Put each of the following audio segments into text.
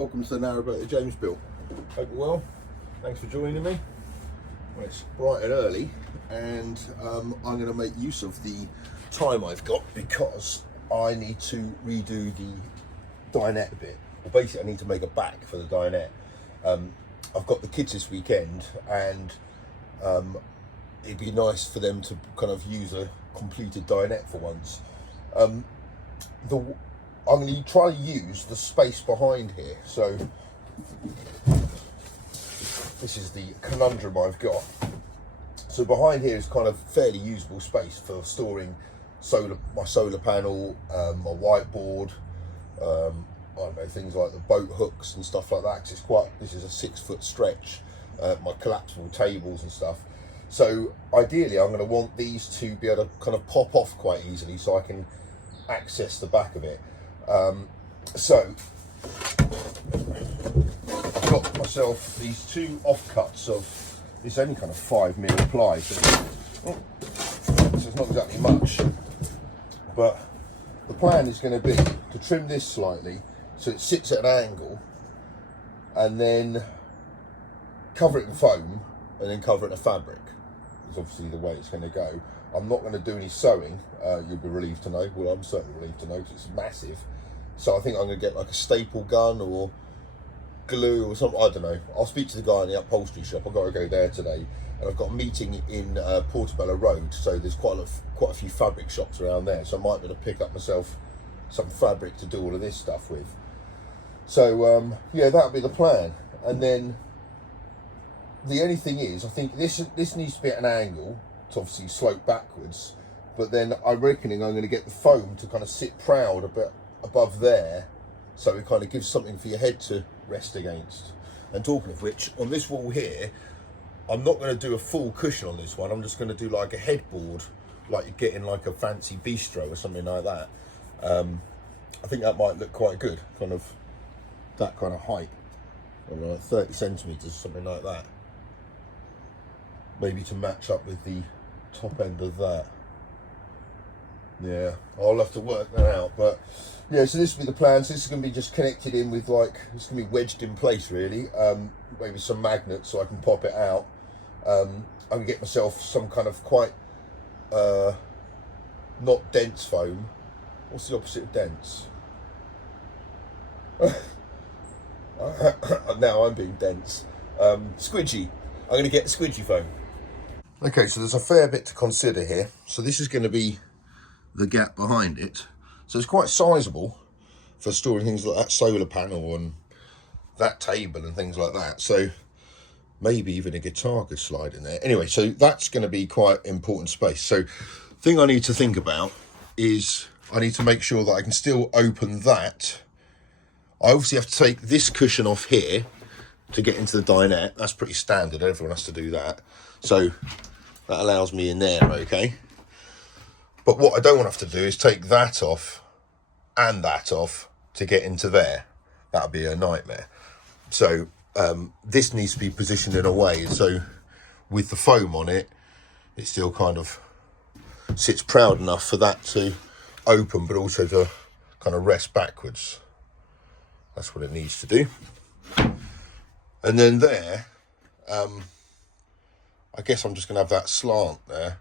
Welcome to the Narrowboat, James Bill. Hope you're well. Thanks for joining me. Well, it's bright and early, and I'm going to make use of the time I've got because I need to redo the dinette a bit. Well, basically, I need to make a back for the dinette. I've got the kids this weekend, and it'd be nice for them to kind of use a completed dinette for once. I'm going to try to use the space behind here. So this is the conundrum I've got. So behind here is kind of fairly usable space for storing my solar panel, my whiteboard, I don't know, things like the boat hooks and stuff like that. 'Cause this is a 6-foot stretch, my collapsible tables and stuff. So ideally I'm going to want these to be able to kind of pop off quite easily so I can access the back of it. So I've got myself these two offcuts of this only kind of 5mm ply, so it's not exactly much, but the plan is going to be to trim this slightly so it sits at an angle, and then cover it in foam, and then cover it in fabric. It's obviously the way it's going to go. I'm not going to do any sewing, you'll be relieved to know. Well, I'm certainly relieved to know because it's massive. So I think I'm going to get like a staple gun or glue or something, I don't know. I'll speak to the guy in the upholstery shop. I've got to go there today. And I've got a meeting in Portobello Road, so there's quite a few fabric shops around there. So I might be able to pick up myself some fabric to do all of this stuff with. So yeah, that'll be the plan. And then the only thing is, I think this needs to be at an angle to obviously slope backwards, but then I'm reckoning I'm going to get the foam to kind of sit proud a bit above there, so it kind of gives something for your head to rest against. And talking of which, on this wall here, I'm not going to do a full cushion on this one. I'm just going to do like a headboard, like you get in like a fancy bistro or something like that. I think that might look quite good, kind of that kind of height, I don't know, 30 centimeters, something like that. Maybe to match up with the top end of that. Yeah, I'll have to work that out, but yeah, so this will be the plan. So this is going to be just connected in with, like, it's going to be wedged in place really. Maybe some magnets so I can pop it out. I'm going to get myself some kind of quite not dense foam. What's the opposite of dense? Now I'm being dense. Squidgy. I'm going to get squidgy foam. Okay, so there's a fair bit to consider here. So this is going to be the gap behind it. So it's quite sizable for storing things like that solar panel and that table and things like that. So maybe even a guitar could slide in there. Anyway, so that's going to be quite important space. So the thing I need to think about is I need to make sure that I can still open that. I obviously have to take this cushion off here to get into the dinette. That's pretty standard. Everyone has to do that. So that allows me in there, okay? But what I don't want to have to do is take that off and that off to get into there. That would be a nightmare. So this needs to be positioned in a way so with the foam on it, it still kind of sits proud enough for that to open, but also to kind of rest backwards. That's what it needs to do. And then there, I guess I'm just going to have that slant there.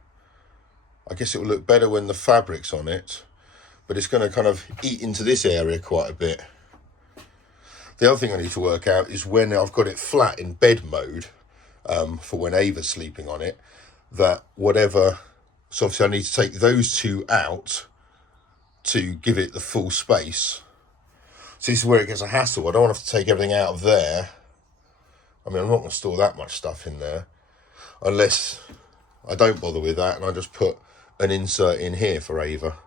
I guess it will look better when the fabric's on it, but it's going to kind of eat into this area quite a bit. The other thing I need to work out is when I've got it flat in bed mode, for when Ava's sleeping on it, that whatever, so obviously I need to take those two out to give it the full space. So this is where it gets a hassle. I don't want to have to take everything out of there. I mean, I'm not going to store that much stuff in there unless I don't bother with that and I just put an insert in here for Ava.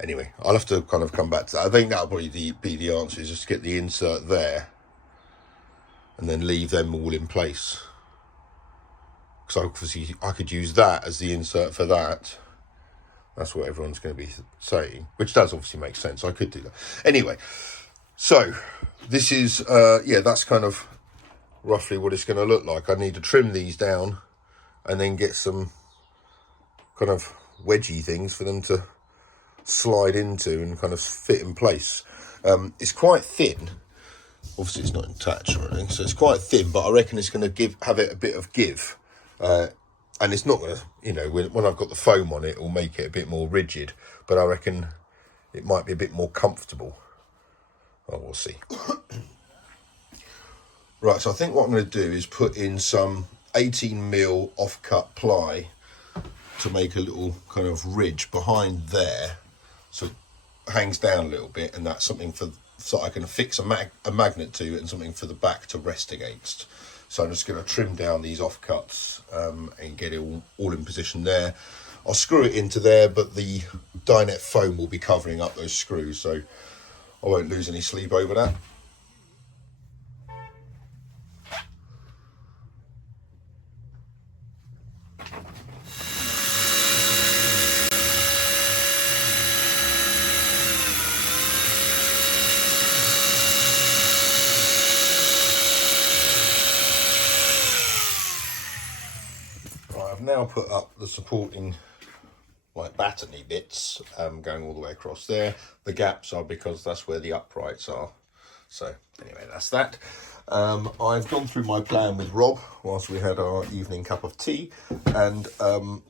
Anyway, I'll have to kind of come back to that. I think that'll probably be the answer, is just get the insert there and then leave them all in place. Because obviously I could use that as the insert for that. That's what everyone's going to be saying, which does obviously make sense. I could do that. Anyway, so this is, yeah, that's kind of roughly what it's going to look like. I need to trim these down and then get some kind of wedgy things for them to slide into and kind of fit in place. It's quite thin. Obviously it's not attached or anything, so it's quite thin, but I reckon it's going to have it a bit of give. And it's not going to, you know, when I've got the foam on it, it'll make it a bit more rigid, but I reckon it might be a bit more comfortable. Oh, we'll see. Right, so I think what I'm going to do is put in some 18mm off-cut ply to make a little kind of ridge behind there, so it hangs down a little bit, and that's something so I can fix a magnet to it and something for the back to rest against. So I'm just going to trim down these offcuts and get it all in position there. I'll screw it into there, but the dinette foam will be covering up those screws, so I won't lose any sleep over that. I've now put up the supporting like batteny bits going all the way across there. The gaps are because that's where the uprights are. So anyway, that's that. I've gone through my plan with Rob whilst we had our evening cup of tea, and well,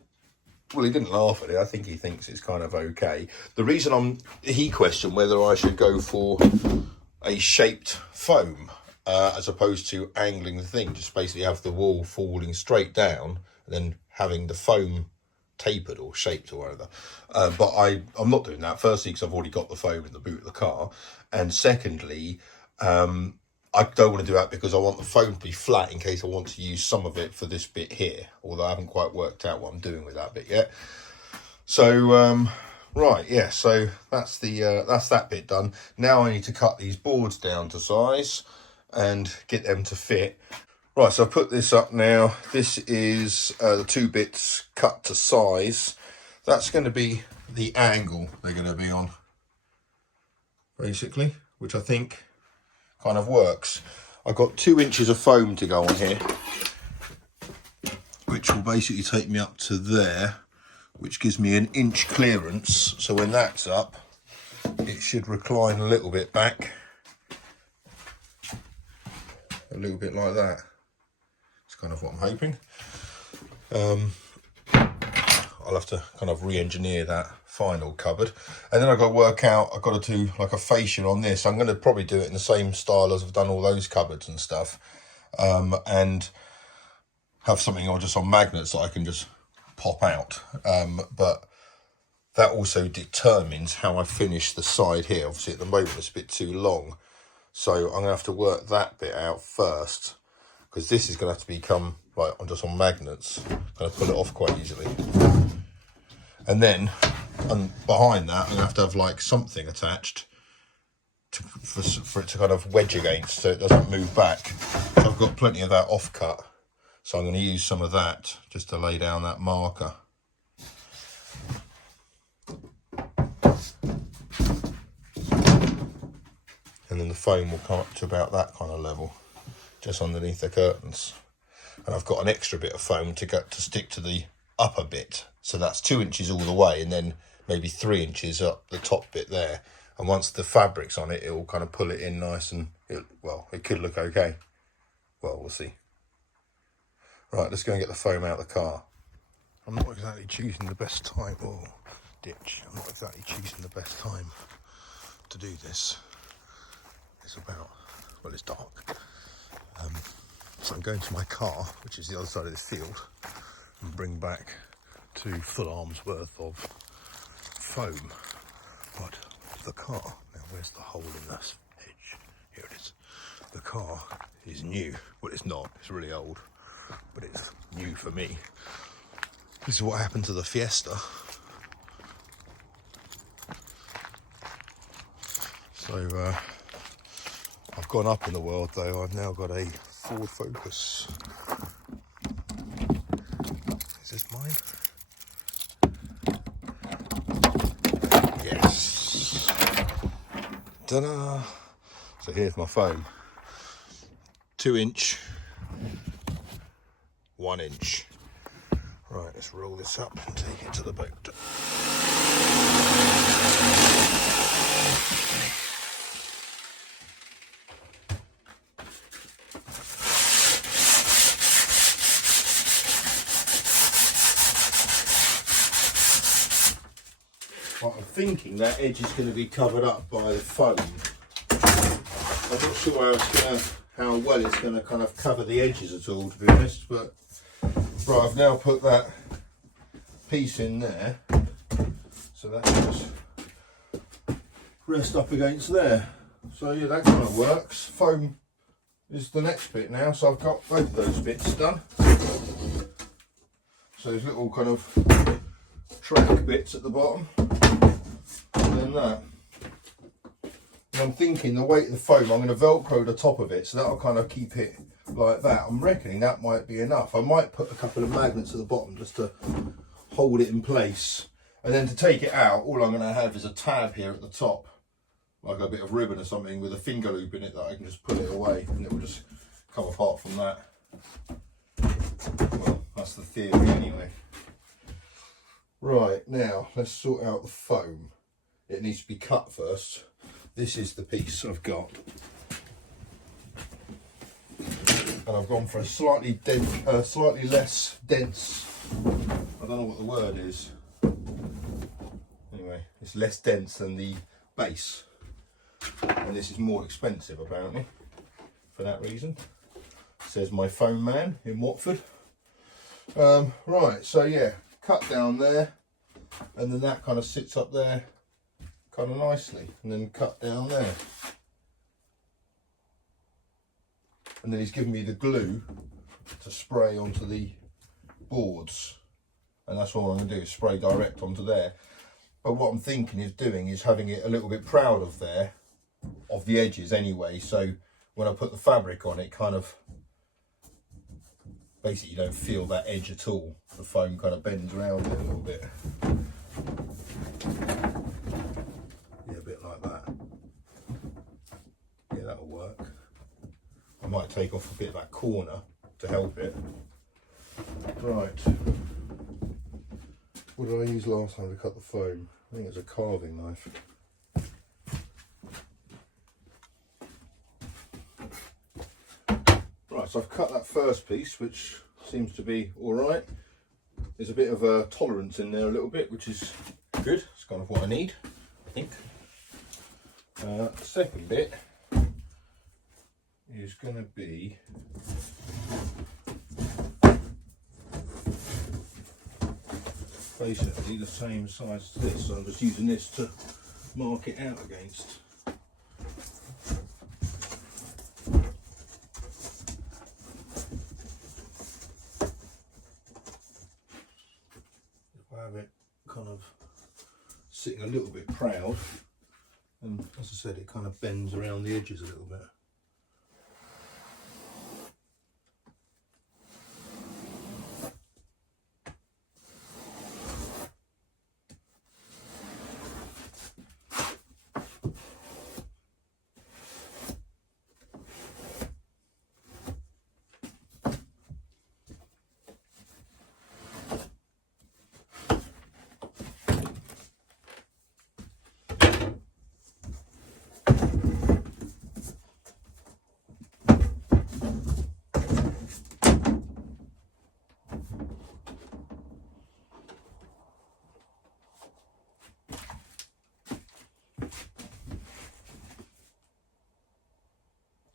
he didn't laugh at it. I think he thinks it's kind of okay. The reason he questioned whether I should go for a shaped foam as opposed to angling the thing, just basically have the wall falling straight down and then having the foam tapered or shaped or whatever. But I'm not doing that. Firstly, because I've already got the foam in the boot of the car, and secondly, I don't want to do that because I want the foam to be flat in case I want to use some of it for this bit here, although I haven't quite worked out what I'm doing with that bit yet. So right, yeah, so that's that bit done. Now I need to cut these boards down to size and get them to fit. Right, so I've put this up now. This is the 2 bits cut to size. That's going to be the angle they're going to be on, basically, which I think kind of works. I've got 2 inches of foam to go on here, which will basically take me up to there, which gives me an inch clearance. So when that's up, it should recline a little bit back, a little bit like that. Kind of what I'm hoping. I'll have to kind of re-engineer that final cupboard, and then I've got to work out, I've got to do like a fascia on this. I'm going to probably do it in the same style as I've done all those cupboards and stuff, and have something just on magnets that I can just pop out, but that also determines how I finish the side here. Obviously at the moment it's a bit too long, so I'm going to have to work that bit out first, because this is going to have to become like just on magnets. I'm going to pull it off quite easily. And then behind that, I'm going to have like something attached for it to kind of wedge against so it doesn't move back. So I've got plenty of that off cut. So I'm going to use some of that just to lay down that marker. And then the foam will come up to about that kind of level, just underneath the curtains. And I've got an extra bit of foam to stick to the upper bit, so that's 2 inches all the way, and then maybe 3 inches up the top bit there. And once the fabric's on it, it will kind of pull it in nice, and it could look okay. Well, we'll see. Right, let's go and get the foam out of the car. I'm not exactly choosing the best time. Oh, ditch. I'm not exactly choosing the best time to do this. It's it's dark. So I'm going to my car, which is the other side of this field, and bring back 2 full arms worth of foam. But the car, now where's the hole in this hedge? Here it is. The car is new. Well, it's not, it's really old, but it's new for me. This is what happened to the Fiesta. So I've gone up in the world though. I've now got a Ford Focus. Is this mine? Yes. Ta-da! So here's my foam. 2 inch, 1 inch. Right, let's roll this up and take it to the boat. thinking that edge is going to be covered up by the foam. I'm not sure how well it's going to kind of cover the edges at all, to be honest, but right, I've now put that piece in there, so that can just rest up against there. So yeah, that kind of works. Foam is the next bit now, so I've got both of those bits done. So there's little kind of track bits at the bottom, and then that. And I'm thinking the weight of the foam, I'm going to Velcro the top of it, so that'll kind of keep it like that. I'm reckoning that might be enough. I might put a couple of magnets at the bottom just to hold it in place. And then to take it out, all I'm going to have is a tab here at the top, like a bit of ribbon or something with a finger loop in it that I can just put it away and it will just come apart from that. Well, that's the theory anyway. Right, now let's sort out the foam. It needs to be cut first. This is the piece I've got. And I've gone for a slightly less dense, I don't know what the word is. Anyway, it's less dense than the base. And this is more expensive apparently, for that reason. Says my foam man in Watford. Right, so yeah, cut down there, and then that kind of sits up there kind of nicely, and then cut down there. And then he's given me the glue to spray onto the boards, and that's all I'm going to do, is spray direct onto there. But what I'm thinking is doing is having it a little bit proud of there, of the edges anyway, so when I put the fabric on, it kind of, basically you don't feel that edge at all. The foam kind of bends around it a little bit. Yeah, a bit like that. Yeah, that'll work. I might take off a bit of that corner to help it. Right. What did I use last time to cut the foam? I think it was a carving knife. Right, so I've cut that first piece, which seems to be alright. There's a bit of a tolerance in there a little bit, which is good. It's kind of what I need, I think. The second bit is going to be basically the same size as this, so I'm just using this to mark it out against. If I have it kind of sitting a little bit proud, and as I said, it kind of bends around the edges a little bit.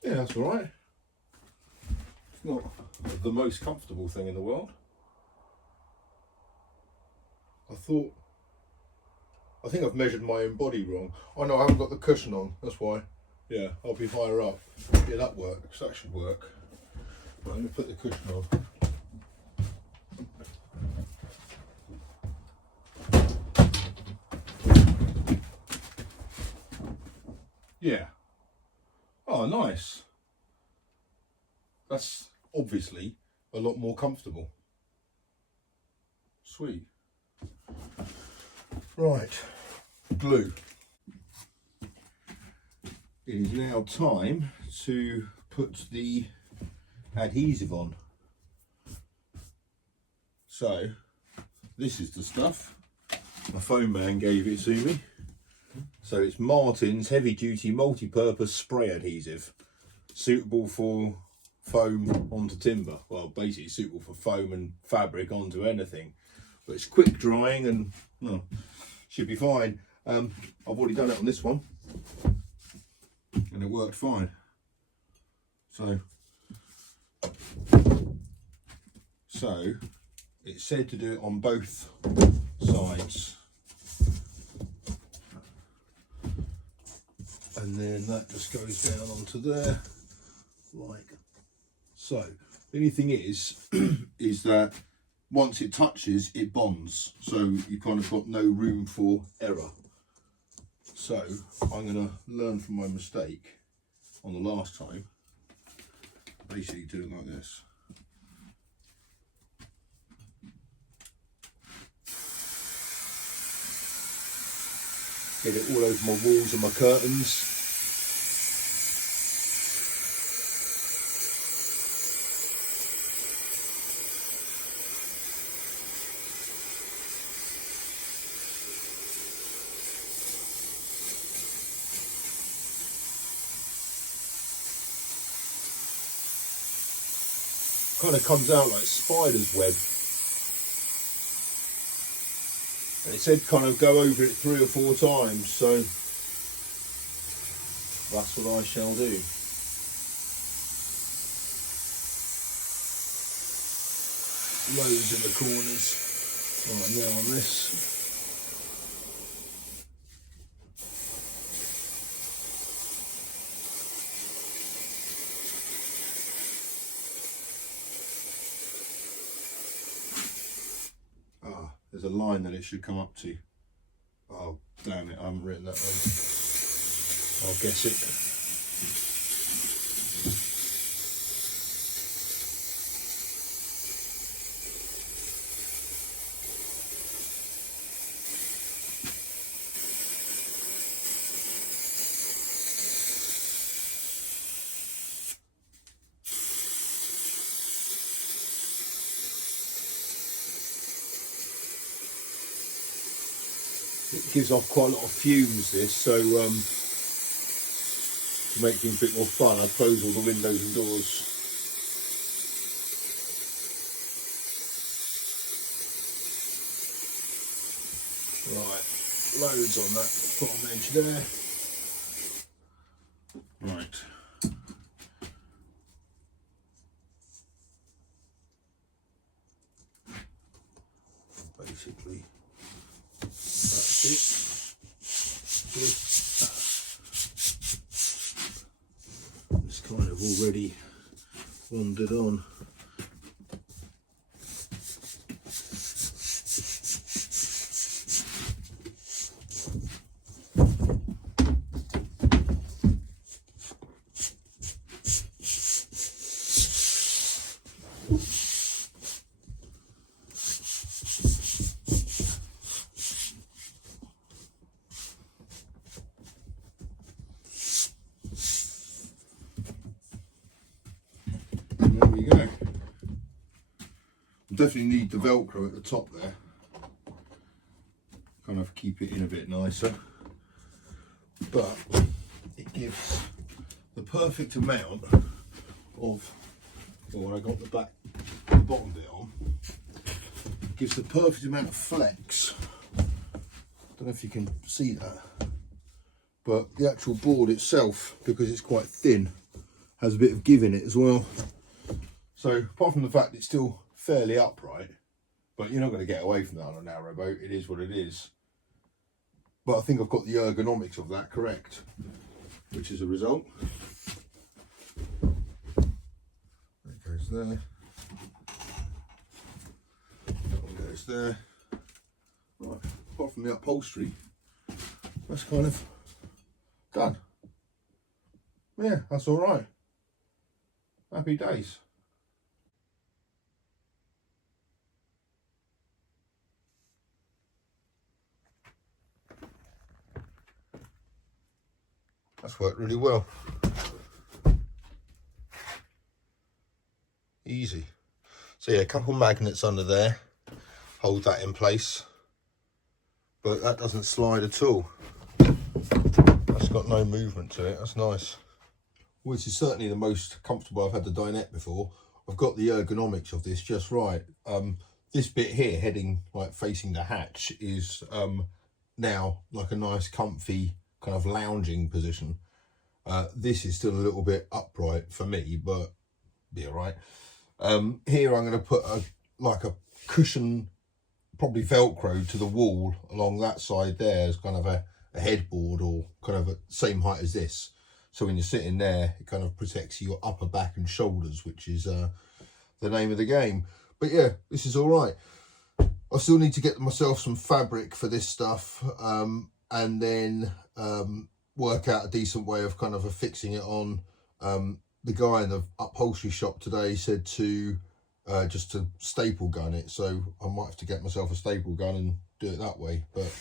Yeah, that's all right. It's not the most comfortable thing in the world. I think I've measured my own body wrong. Oh no, I haven't got the cushion on, that's why. Yeah, I'll be higher up. Yeah, that works, that should work. Right, let me put the cushion on. Yeah. Oh, nice. That's obviously a lot more comfortable. Sweet. Right, glue. It is now time to put the adhesive on. So, this is the stuff. My foam man gave it to me. So it's Martin's heavy duty multi-purpose spray adhesive, suitable for foam onto timber. Well, basically suitable for foam and fabric onto anything, but it's quick drying and well, should be fine. I've already done it on this one and it worked fine. So it said to do it on both sides, and then that just goes down onto there like so. The only thing is is that once it touches, it bonds, so you kind of got no room for error. So I'm going to learn from my mistake on the last time. Basically do it like this. Get it all over my walls and my curtains. Kind of comes out like spider's web. And it said kind of go over it 3 or 4 times, so that's what I shall do. Loads in the corners. Right, now on this. There's a line that it should come up to. Oh, damn it, I haven't written that one. I'll guess it. It gives off quite a lot of fumes, this, so to make things a bit more fun, I close all the windows and doors. Right, loads on that bottom edge there. Right. Basically, that's it. Good. It's kind of already wandered on. There we go. Definitely need the Velcro at the top there. Kind of keep it in a bit nicer. But it gives the perfect amount of, well, when I got the bottom bit on, it gives the perfect amount of flex. Don't know if you can see that, but the actual board itself, because it's quite thin, has a bit of give in it as well. So apart from the fact it's still fairly upright, but you're not going to get away from that on a narrowboat. It is what it is. But I think I've got the ergonomics of that correct, which is a result. That goes there. That one goes there. Right, apart from the upholstery, that's kind of done. Yeah, that's all right. Happy days. That's worked really well. Easy. So yeah, a couple magnets under there, hold that in place. But that doesn't slide at all. That's got no movement to it, that's nice. Which is certainly the most comfortable I've had the dinette before. I've got the ergonomics of this just right. This bit here, heading like facing the hatch, is now like a nice comfy kind of lounging position. This is still a little bit upright for me, but be all right. Here I'm going to put like a cushion, probably Velcro to the wall along that side there as kind of a headboard, or kind of the same height as this. So when you're sitting there, it kind of protects your upper back and shoulders, which is the name of the game. But yeah, this is all right. I still need to get myself some fabric for this stuff, and then work out a decent way of kind of affixing it on. The guy in the upholstery shop today said to just to staple gun it, so I might have to get myself a staple gun and do it that way. But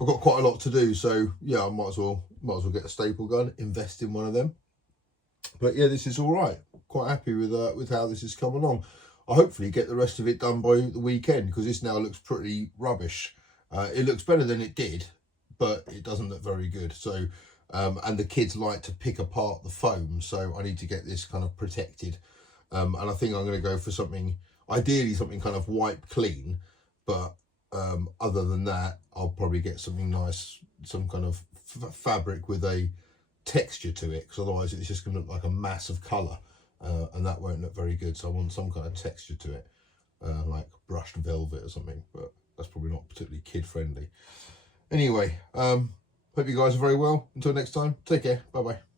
I've got quite a lot to do, so yeah, I might as well get a staple gun, invest in one of them. But yeah, this is all right. Quite happy with how this has come along. I'll hopefully get the rest of it done by the weekend, because this now looks pretty rubbish. It looks better than it did, but it doesn't look very good. So and the kids like to pick apart the foam, so I need to get this kind of protected. And I think I'm going to go for something, ideally something kind of wipe clean, but other than that, I'll probably get something nice, some kind of fabric with a texture to it, because otherwise it's just going to look like a mass of colour, and that won't look very good. So I want some kind of texture to it, like brushed velvet or something, but that's probably not particularly kid friendly. Anyway, hope you guys are very well. Until next time, take care. Bye bye.